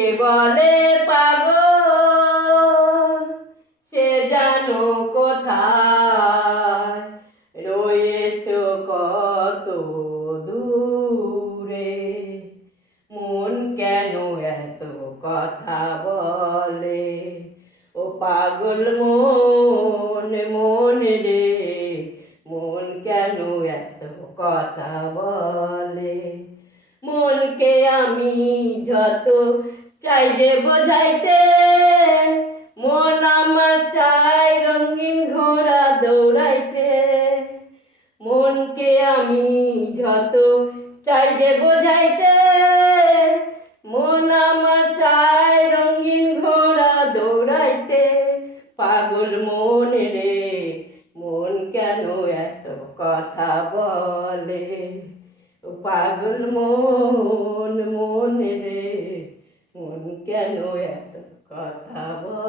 কে বলে পাগল সে জানো কোথায় রয়েছো কত দূরে মন কেন এত কথা বলে ও পাগল মন মন রে মন কেন এত কথা বলে মনকে আমি যত চাই যে বোঝাইতে মন আমার চাই রঙিন ঘোড়া দৌড়াইতে মনকে আমি যত চাই যে বোঝাইতে মন আমার চাই রঙিন ঘোড়া দৌড়াইতে পাগল মন রে মন কেন এত কথা বলে পাগল মন মন রে মন কেন এত কথা বলে।